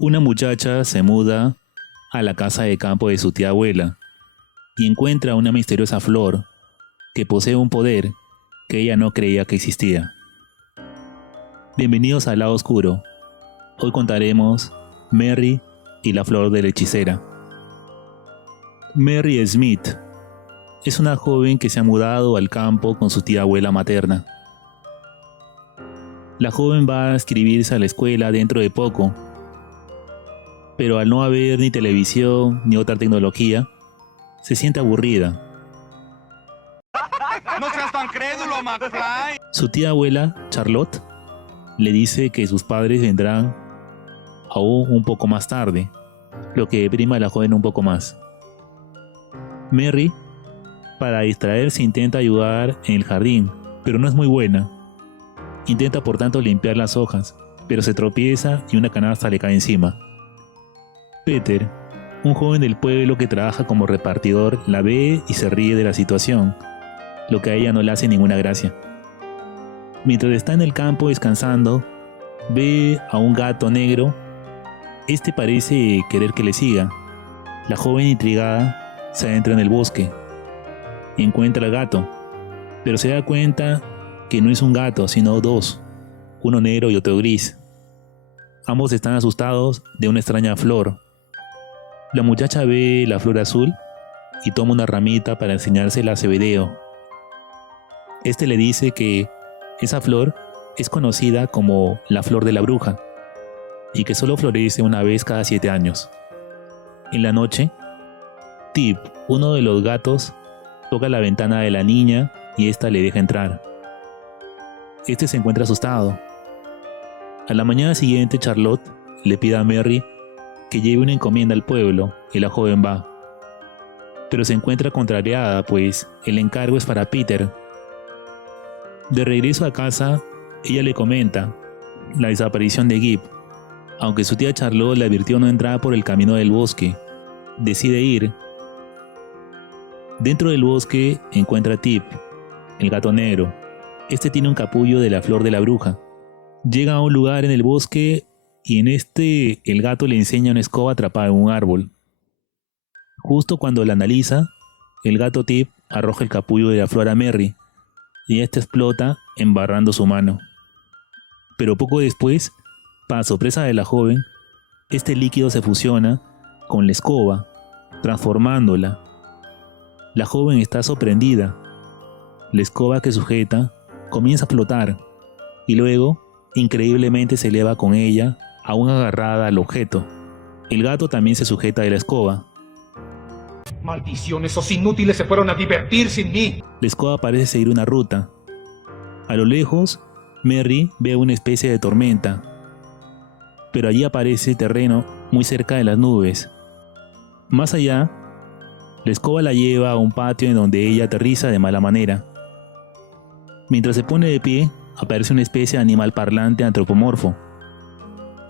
Una muchacha se muda a la casa de campo de su tía abuela y encuentra una misteriosa flor que posee un poder que ella no creía que existía. Bienvenidos al lado oscuro. Hoy contaremos Merry y la flor de la hechicera. Merry Smith es una joven que se ha mudado al campo con su tía abuela materna. La joven va a inscribirse a la escuela dentro de poco, pero al no haber ni televisión ni otra tecnología, se siente aburrida. ¡No seas tan crédulo, McFly! Su tía abuela, Charlotte, le dice que sus padres vendrán aún un poco más tarde, lo que deprime a la joven un poco más. Merry, para distraerse, intenta ayudar en el jardín, pero no es muy buena. Intenta por tanto limpiar las hojas, pero se tropieza y una canasta le cae encima. Peter, un joven del pueblo que trabaja como repartidor, la ve y se ríe de la situación, lo que a ella no le hace ninguna gracia. Mientras está en el campo descansando, ve a un gato negro. Este parece querer que le siga. La joven intrigada se adentra en el bosque. Encuentra al gato, pero se da cuenta que no es un gato, sino dos, uno negro y otro gris. Ambos están asustados de una extraña flor. La muchacha ve la flor azul y toma una ramita para enseñársela a Zebedeo. Este le dice que esa flor es conocida como la flor de la bruja y que solo florece una vez cada 7 años. En la noche, Tip, uno de los gatos, toca la ventana de la niña y ésta le deja entrar. Este se encuentra asustado. A la mañana siguiente, Charlotte le pide a Merry que lleve una encomienda al pueblo y la joven va. Pero se encuentra contrariada, pues el encargo es para Peter. De regreso a casa, ella le comenta la desaparición de Gib. Aunque su tía Charlotte le advirtió no entrar por el camino del bosque, decide ir. Dentro del bosque encuentra a Tip, el gato negro. Este tiene un capullo de la flor de la bruja. Llega a un lugar en el bosque y en este el gato le enseña una escoba atrapada en un árbol. Justo cuando la analiza, el gato Tip arroja el capullo de la flor a Merry y esta explota embarrando su mano. Pero poco después, para sorpresa de la joven, este líquido se fusiona con la escoba, transformándola. La joven está sorprendida. La escoba que sujeta comienza a flotar y luego, increíblemente, se eleva con ella, aún agarrada al objeto. El gato también se sujeta de la escoba. ¡Maldición! Esos inútiles se fueron a divertir sin mí. La escoba parece seguir una ruta. A lo lejos, Merry ve una especie de tormenta, pero allí aparece terreno muy cerca de las nubes. Más allá, la escoba la lleva a un patio en donde ella aterriza de mala manera. Mientras se pone de pie, aparece una especie de animal parlante antropomorfo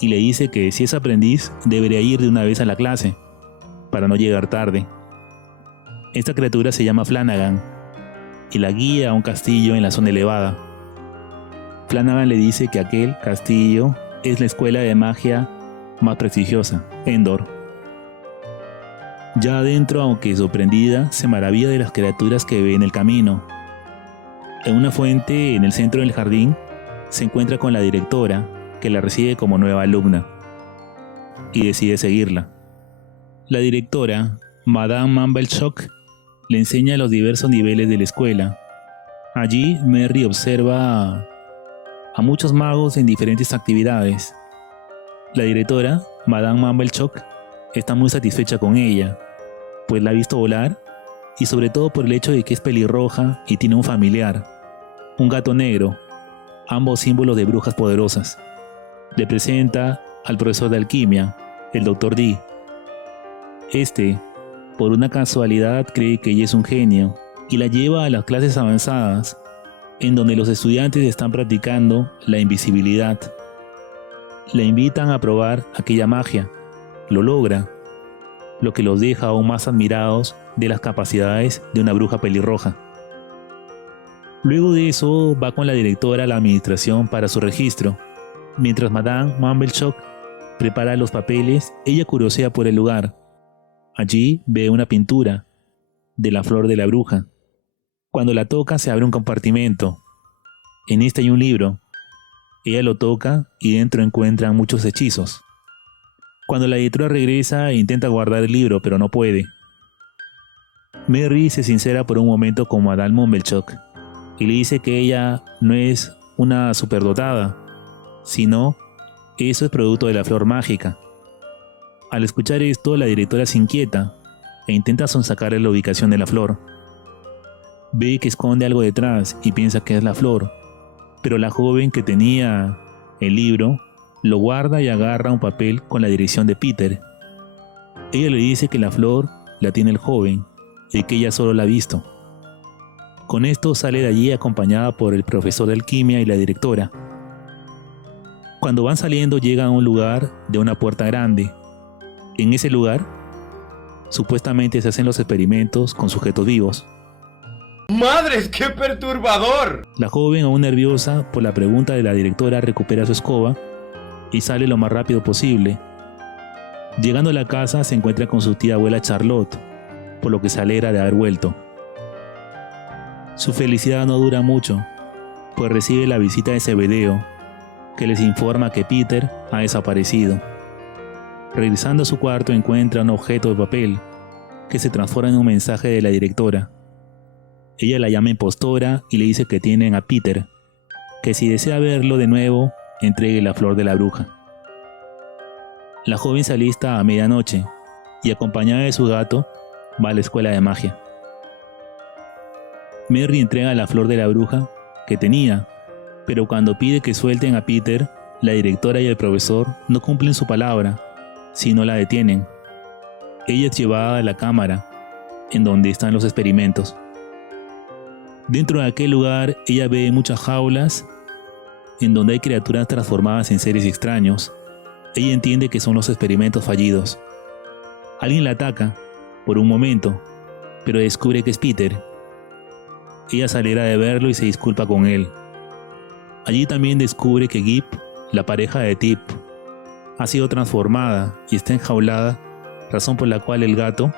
y le dice que si es aprendiz debería ir de una vez a la clase para no llegar tarde. Esta criatura se llama Flanagan y la guía a un castillo en la zona elevada. Flanagan le dice que aquel castillo es la escuela de magia más prestigiosa, Endor. Ya adentro, aunque sorprendida, se maravilla de las criaturas que ve en el camino. En una fuente en el centro del jardín se encuentra con la directora, que la recibe como nueva alumna, y decide seguirla. La directora, Madame Mumblechock, le enseña los diversos niveles de la escuela. Allí Merry observa a muchos magos en diferentes actividades. La directora, Madame Mumblechock, está muy satisfecha con ella, pues la ha visto volar y sobre todo por el hecho de que es pelirroja y tiene un familiar, un gato negro, ambos símbolos de brujas poderosas. Le presenta al profesor de alquimia, el Dr. D. Este, por una casualidad, cree que ella es un genio y la lleva a las clases avanzadas, en donde los estudiantes están practicando la invisibilidad. La invitan a probar aquella magia. Lo logra, lo que los deja aún más admirados de las capacidades de una bruja pelirroja. Luego de eso va con la directora a la administración para su registro, mientras Madame Mumblechock Prepara los papeles, ella curiosea por el lugar. Allí ve una pintura de la flor de la bruja. Cuando la toca se abre un compartimento. En este hay un libro. Ella lo toca y dentro encuentra muchos hechizos. Cuando la editora regresa intenta guardar el libro, pero no puede. Mary se sincera por un momento con Madame Mumblechock y le dice que ella no es una superdotada, sino eso es producto de la flor mágica. Al escuchar esto, la directora se inquieta e intenta sonsacarle la ubicación de la flor. Ve que esconde algo detrás y piensa que es la flor, pero la joven que tenía el libro lo guarda y agarra un papel con la dirección de Peter. Ella le dice que la flor la tiene el joven y que ella solo la ha visto. Con esto sale de allí acompañada por el profesor de alquimia y la directora. Cuando van saliendo llegan a un lugar de una puerta grande. En ese lugar, supuestamente se hacen los experimentos con sujetos vivos. ¡Madres, qué perturbador! La joven, aún nerviosa por la pregunta de la directora, recupera su escoba y sale lo más rápido posible. Llegando a la casa se encuentra con su tía abuela Charlotte, por lo que se alegra de haber vuelto. Su felicidad no dura mucho, pues recibe la visita de Zebedeo, que les informa que Peter ha desaparecido. Regresando a su cuarto encuentra un objeto de papel que se transforma en un mensaje de la directora. Ella la llama impostora y le dice que tienen a Peter, que si desea verlo de nuevo, entregue la flor de la bruja. La joven se alista a medianoche y acompañada de su gato va a la escuela de magia. Mary entrega la flor de la bruja que tenía, pero cuando pide que suelten a Peter, la directora y el profesor no cumplen su palabra, sino la detienen. Ella es llevada a la cámara, en donde están los experimentos. Dentro de aquel lugar, ella ve muchas jaulas, en donde hay criaturas transformadas en seres extraños. Ella entiende que son los experimentos fallidos. Alguien la ataca, por un momento, pero descubre que es Peter. Ella se alegra de verlo y se disculpa con él. Allí también descubre que Gip, la pareja de Tip, ha sido transformada y está enjaulada, razón por la cual el gato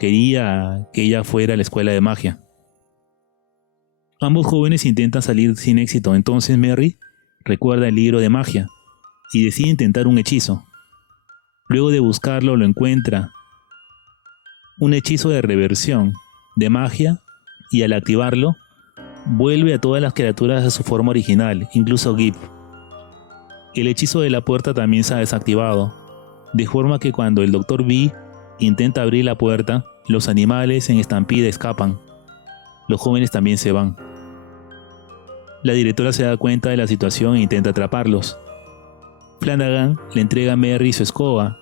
quería que ella fuera a la escuela de magia. Ambos jóvenes intentan salir sin éxito, entonces Mary recuerda el libro de magia y decide intentar un hechizo. Luego de buscarlo lo encuentra, un hechizo de reversión de magia, y al activarlo vuelve a todas las criaturas a su forma original, incluso Gip. El hechizo de la puerta también se ha desactivado, de forma que cuando el Dr. B intenta abrir la puerta, los animales en estampida escapan. Los jóvenes también se van. La directora se da cuenta de la situación e intenta atraparlos. Flanagan le entrega a Mary su escoba,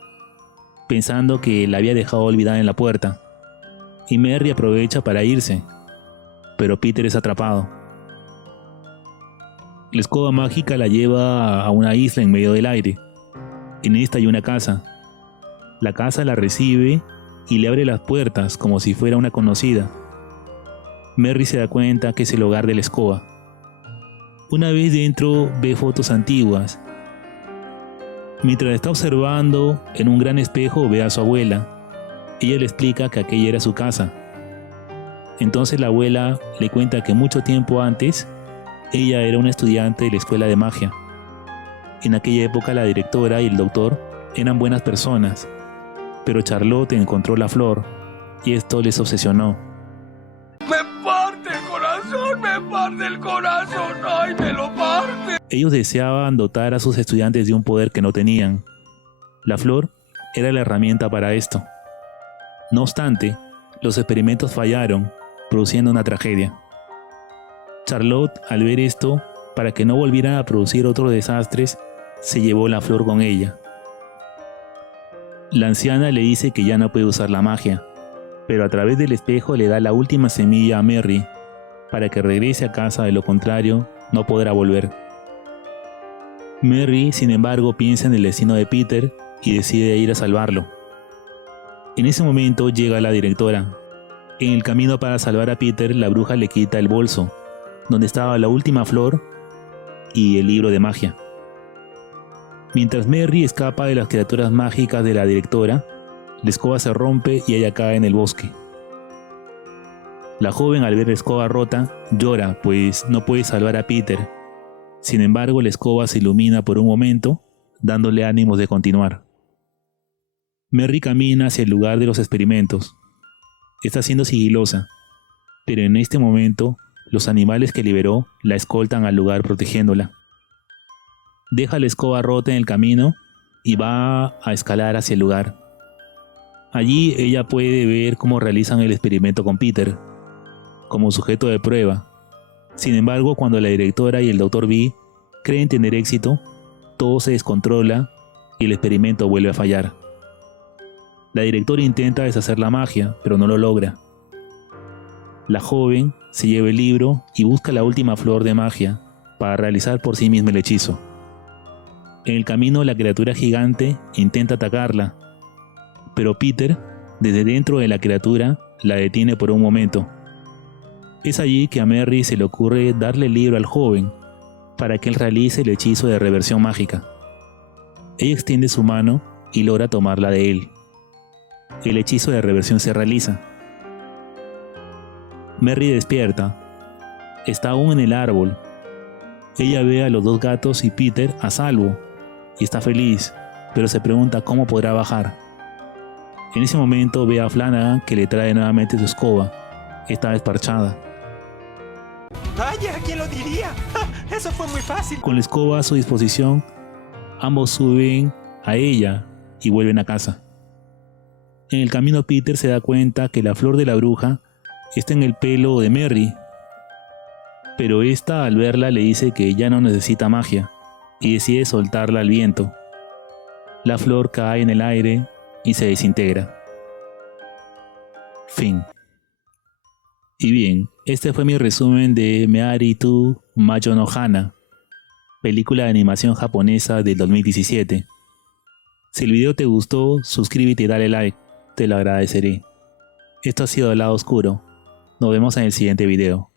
pensando que la había dejado olvidada en la puerta, y Mary aprovecha para irse, pero Peter es atrapado. La escoba mágica la lleva a una isla en medio del aire. En esta hay una casa. La casa la recibe y le abre las puertas como si fuera una conocida. Mary se da cuenta que es el hogar de la escoba. Una vez dentro ve fotos antiguas. Mientras está observando, en un gran espejo ve a su abuela. Ella le explica que aquella era su casa. Entonces la abuela le cuenta que mucho tiempo antes, ella era una estudiante de la escuela de magia. En aquella época la directora y el doctor eran buenas personas, pero Charlotte encontró la flor y esto les obsesionó. ¡Me parte el corazón! ¡Ay, me lo parte! Ellos deseaban dotar a sus estudiantes de un poder que no tenían. La flor era la herramienta para esto. No obstante, los experimentos fallaron, produciendo una tragedia. Charlotte, al ver esto, para que no volvieran a producir otros desastres, se llevó la flor con ella. La anciana le dice que ya no puede usar la magia, pero a través del espejo le da la última semilla a Mary, para que regrese a casa, de lo contrario, no podrá volver. Mary, sin embargo, piensa en el destino de Peter y decide ir a salvarlo. En ese momento llega la directora. En el camino para salvar a Peter, la bruja le quita el bolso, donde estaba la última flor y el libro de magia. Mientras Merry escapa de las criaturas mágicas de la directora, la escoba se rompe y ella cae en el bosque. La joven, al ver la escoba rota, llora, pues no puede salvar a Peter. Sin embargo, la escoba se ilumina por un momento, dándole ánimos de continuar. Merry camina hacia el lugar de los experimentos. Está siendo sigilosa, pero en este momento, los animales que liberó la escoltan al lugar protegiéndola. Deja la escoba rota en el camino y va a escalar hacia el lugar. Allí ella puede ver cómo realizan el experimento con Peter, como sujeto de prueba. Sin embargo, cuando la directora y el Dr. B creen tener éxito, todo se descontrola y el experimento vuelve a fallar. La directora intenta deshacer la magia, pero no lo logra. La joven se lleva el libro y busca la última flor de magia para realizar por sí misma el hechizo. En el camino, la criatura gigante intenta atacarla, pero Peter, desde dentro de la criatura, la detiene por un momento. Es allí que a Merry se le ocurre darle el libro al joven para que él realice el hechizo de reversión mágica. Ella extiende su mano y logra tomarla de él. El hechizo de reversión se realiza. Merry despierta. Está aún en el árbol. Ella ve a los dos gatos y Peter a salvo y está feliz, pero se pregunta cómo podrá bajar. En ese momento ve a Flanagan, que le trae nuevamente su escoba. Está desparchada. ¡Vaya! ¿Quién lo diría? ¡Eso fue muy fácil! Con la escoba a su disposición, ambos suben a ella y vuelven a casa. En el camino, Peter se da cuenta que la flor de la bruja está en el pelo de Merry, pero esta, al verla, le dice que ya no necesita magia y decide soltarla al viento. La flor cae en el aire y se desintegra. Fin. Y bien, este fue mi resumen de Meari to Majo no Hana, película de animación japonesa del 2017. Si el video te gustó, suscríbete y dale like, te lo agradeceré. Esto ha sido El Lado Oscuro. Nos vemos en el siguiente video.